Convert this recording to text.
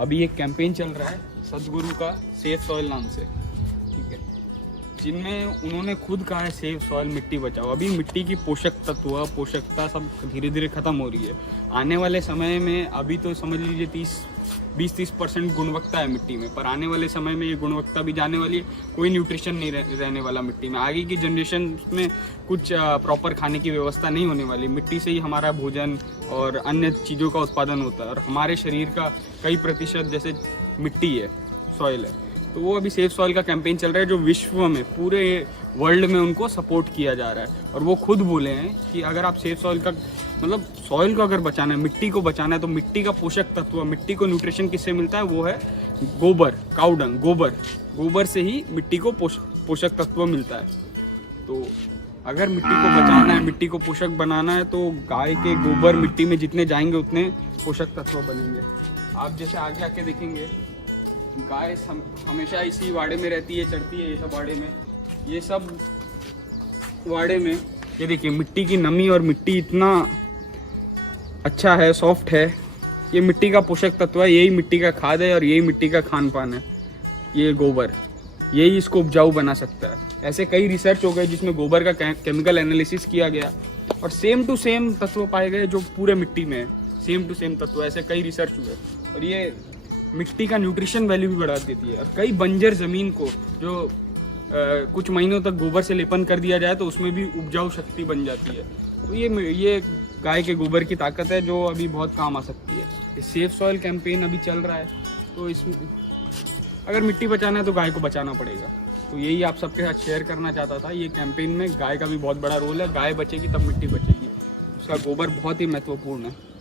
अभी एक कैंपेन चल रहा है सदगुरु का सेफ सॉइल नाम से, ठीक है, जिनमें उन्होंने खुद कहा है सेफ सॉइल, मिट्टी बचाओ। अभी मिट्टी की पोषक तत्व, पोषकता सब धीरे धीरे ख़त्म हो रही है। आने वाले समय में, अभी तो समझ लीजिए 20-30% गुणवत्ता है मिट्टी में, पर आने वाले समय में ये गुणवत्ता भी जाने वाली है। कोई न्यूट्रिशन नहीं रहने वाला मिट्टी में। आगे की जनरेशन में कुछ प्रॉपर खाने की व्यवस्था नहीं होने वाली। मिट्टी से ही हमारा भोजन और अन्य चीज़ों का उत्पादन होता है, और हमारे शरीर का कई प्रतिशत जैसे मिट्टी है, सॉइल है। तो वो अभी सेफ सॉइल का कैंपेन चल रहा है, जो विश्व में, पूरे वर्ल्ड में उनको सपोर्ट किया जा रहा है। और वो खुद बोले हैं कि अगर आप सेफ सॉइल का, मतलब सॉइल को अगर बचाना है, मिट्टी को बचाना है, तो मिट्टी का पोषक तत्व, मिट्टी को न्यूट्रिशन किससे मिलता है? वो है गोबर, काऊ डंग, गोबर से ही मिट्टी को पोषक तत्व मिलता है। तो अगर मिट्टी को बचाना है, मिट्टी को पोषक बनाना है, तो गाय के गोबर मिट्टी में जितने जाएंगे उतने पोषक तत्व बनेंगे। आप जैसे आगे आके देखेंगे, गाय हमेशा इसी वाड़े में रहती है, चरती है, ये सब वाड़े में, ये सब वाड़े में। ये देखिए मिट्टी की नमी, और मिट्टी इतना अच्छा है, सॉफ्ट है। ये मिट्टी का पोषक तत्व है, यही मिट्टी का खाद है, और यही मिट्टी का खान पान है। ये गोबर, यही इसको उपजाऊ बना सकता है। ऐसे कई रिसर्च हो गए जिसमें गोबर का केमिकल एनालिसिस किया गया, और सेम टू सेम तत्व पाए गए जो पूरे मिट्टी में है। सेम टू सेम तत्व, ऐसे कई रिसर्च हुए, और ये मिट्टी का न्यूट्रिशन वैल्यू भी बढ़ा देती है। और कई बंजर ज़मीन को जो कुछ महीनों तक गोबर से लेपन कर दिया जाए तो उसमें भी उपजाऊ शक्ति बन जाती है। तो ये गाय के गोबर की ताकत है जो अभी बहुत काम आ सकती है। ये सेफ सॉइल कैंपेन अभी चल रहा है, तो इसमें अगर मिट्टी बचाना है तो गाय को बचाना पड़ेगा। तो यही आप सबके साथ शेयर करना चाहता था। ये कैंपेन में गाय का भी बहुत बड़ा रोल है। गाय बचेगी तब मिट्टी बचेगी, उसका गोबर बहुत ही महत्वपूर्ण है।